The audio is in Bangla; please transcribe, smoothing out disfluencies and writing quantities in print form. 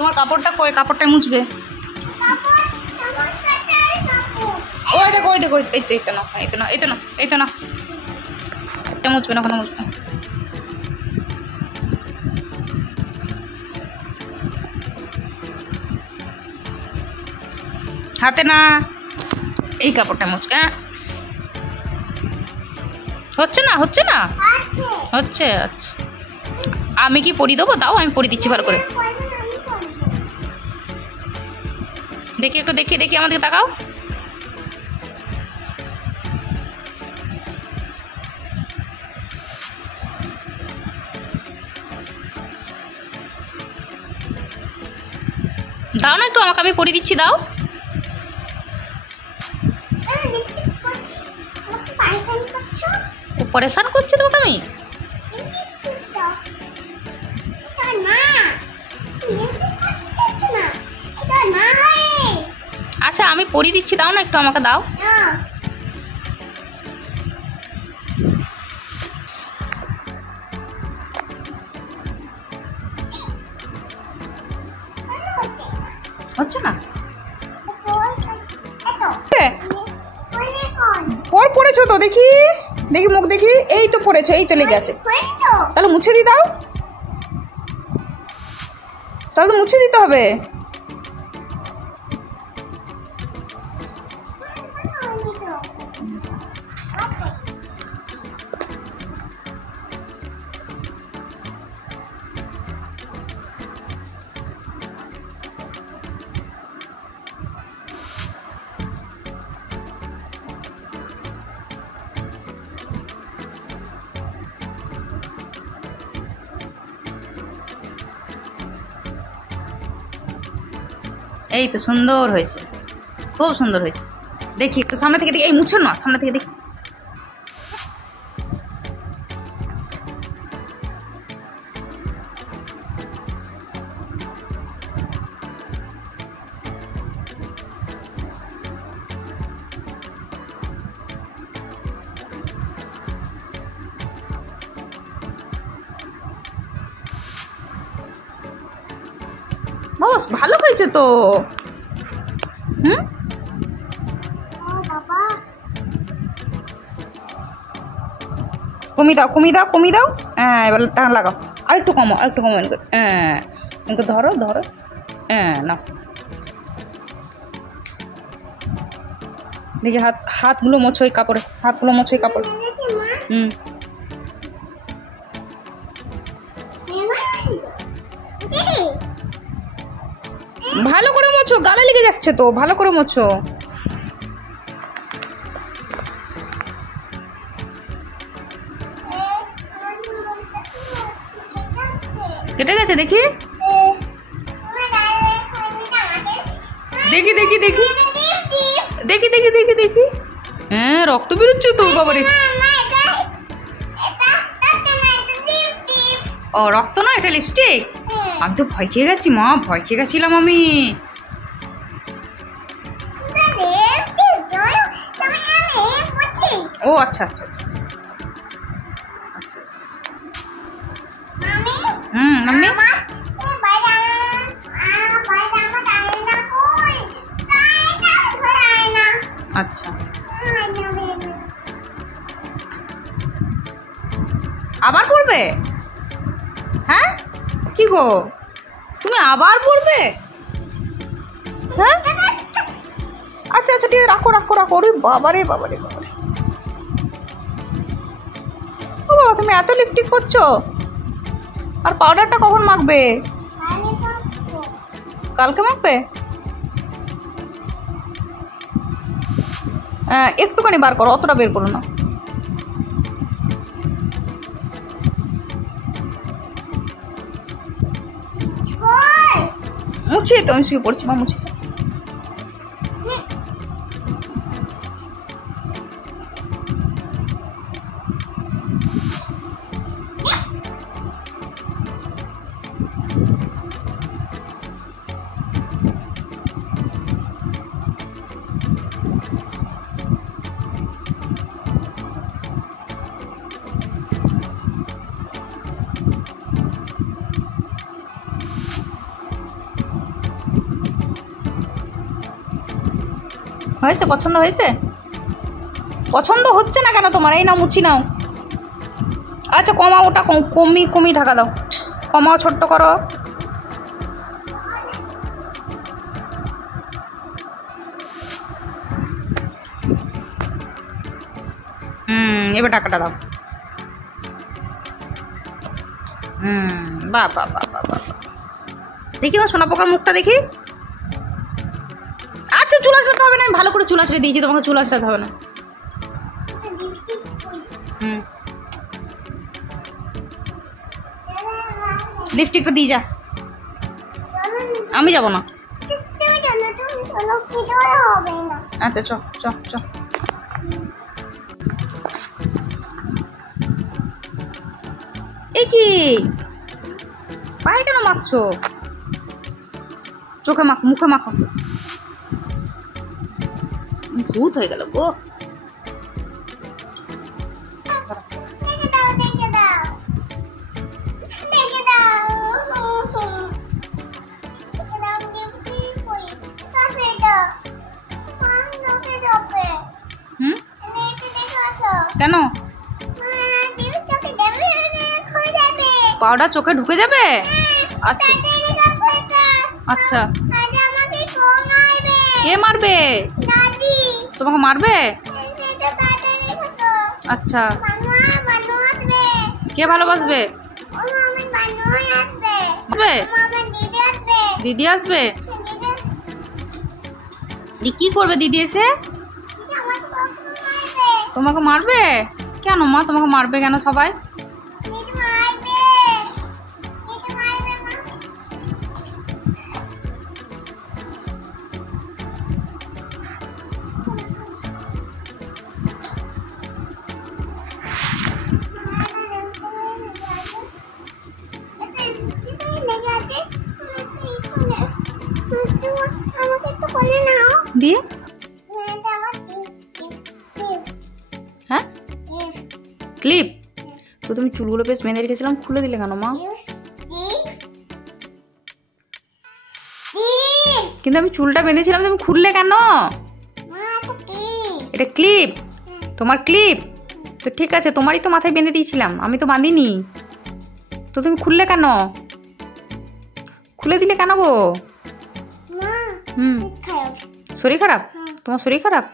তোমার কাপড়টা কই? কাপড়টা মুছবে। ওই দেখো ওই দেখো, এই তো, এই তো না, এই তো না, এই তো না, এই তো না, এটা মুছবে না, কোনো মুছবে। হাতে না, এই কাপড়টা মুছবে। হচ্ছে না, হচ্ছে না, হচ্ছে। আচ্ছা, আমি কি পরি দেবো? দাও, আমি পরি দিচ্ছি ভালো করে। দেখি একটু, দেখি দেখি, আমাদেরকে তাকাও। দাও না একটু আমাকে, আমি পরি দিচ্ছি, দাও। পরেশান করছে তোমাকে আমি? আচ্ছা আমি পরি দিচ্ছি, দাও না একটু আমাকে, দাও। হচ্ছে না? পর পড়েছো তো, দেখি দেখি মুখ দেখি। এই তো পড়েছো, এই তো লেগে আছে। তাহলে মুছে দি, দাও। তাহলে মুছে দিতে হবে। এই তো সুন্দর হয়েছে, খুব সুন্দর হয়েছে। দেখি একটু সামনে থেকে দেখি, এই মুছো না, সামনে থেকে দেখি। বস ভালো হয়েছে তো। কমিয়ে দাও, কমিয়ে দাও, কমিয়ে দাও। হ্যাঁ এবার টান লাগাও, আর একটু কমো, আর একটু কমো। হ্যাঁ একে ধরো, ধরো। হ্যাঁ না, দেখি হাত, হাতগুলো মোছো ওই কাপড়ে, হাতগুলো মোছো ওই কাপড়ে। ভালো করে মোছো, গালে লেগে যাচ্ছে তো, ভালো করে মোছো। কেটে গেছে দেখি, দেখি দেখি দেখি দেখি দেখি দেখি দেখি। হ্যাঁ রক্ত বেরোচ্ছে তো বাবারে। ও রক্ত না, এটা লিপস্টিক। আমি তো ভয় খেয়ে গেছি মা, ভয় খেয়ে গেছিলাম আমি। ও আচ্ছা আচ্ছা আচ্ছা আচ্ছা আচ্ছা আচ্ছা। মাম্মি আচ্ছা, আবার পড়বে? হ্যাঁ কি গো, তুমি আবার পড়বে? হ্যাঁ আচ্ছা আচ্ছা, ঠিক আছে, রাখো রাখো রাখো। ওরে বাবারে বাবারে বাবারে, ও বাবা তুমি এত লিপস্টিক করছো। আর পাউডারটা কখন মাখবে? কালকে মাখবে? একটুখানি বার করো, অতটা বের করো না। মুছিয়ে তো, আমি শুয়ে পড়ছি মা, মুছিয়ে। হয়েছে? পছন্দ হয়েছে? পছন্দ হচ্ছে না কেন তোমার? এই নাও মুছি নাও। আচ্ছা কমাও, ওটা কমিয়ে ঢাকা দাও। কমাও, ছোট্ট করো। এবার ঢাকাটা দাও। বাহ বাহ বাহ বাহ বাহ। দেখি বা সোনা পোকার মুখটা দেখি। আচ্ছা চুল আঁচড়াতে হবে না, আমি ভালো করে চুল আঁচড়ে দিয়েছি, তোমাকে চুল আঁচড়াতে হবে না। লিপস্টিকটা দিয়ে যা। আমি যাবো না। আচ্ছা চ চ চ। এই কি পায়ে কেন মাখছো? চোখে মাখো, মুখে মাখো। ভূত হয়ে গেল গো। কেন? পাউডার চোখে ঢুকে যাবে? আচ্ছা আচ্ছা। কে মারবে? তোমাকে মারবে? আচ্ছা। কে ভালোবাসবে? দিদি আসবে? কি করবে দিদি এসে? তোমাকে মারবে? কেন মা, তোমাকে মারবে কেন সবাই? দিয়ে হ্যাঁ ক্লিপ তো তুমি চুলগুলো বেশ বেঁধে রেখেছিলাম, খুলে দিলে কেন মা? কিন্তু আমি চুলটা বেঁধেছিলাম, তুমি খুললে কেন? এটা ক্লিপ? তোমার ক্লিপ তো ঠিক আছে, তোমারই তো মাথায় বেঁধে দিয়েছিলাম, আমি তো বাঁধিনি। তো তুমি খুললে কেন? খুলে দিলে কেন গো? শরীর খারাপ? তোমার শরীর খারাপ?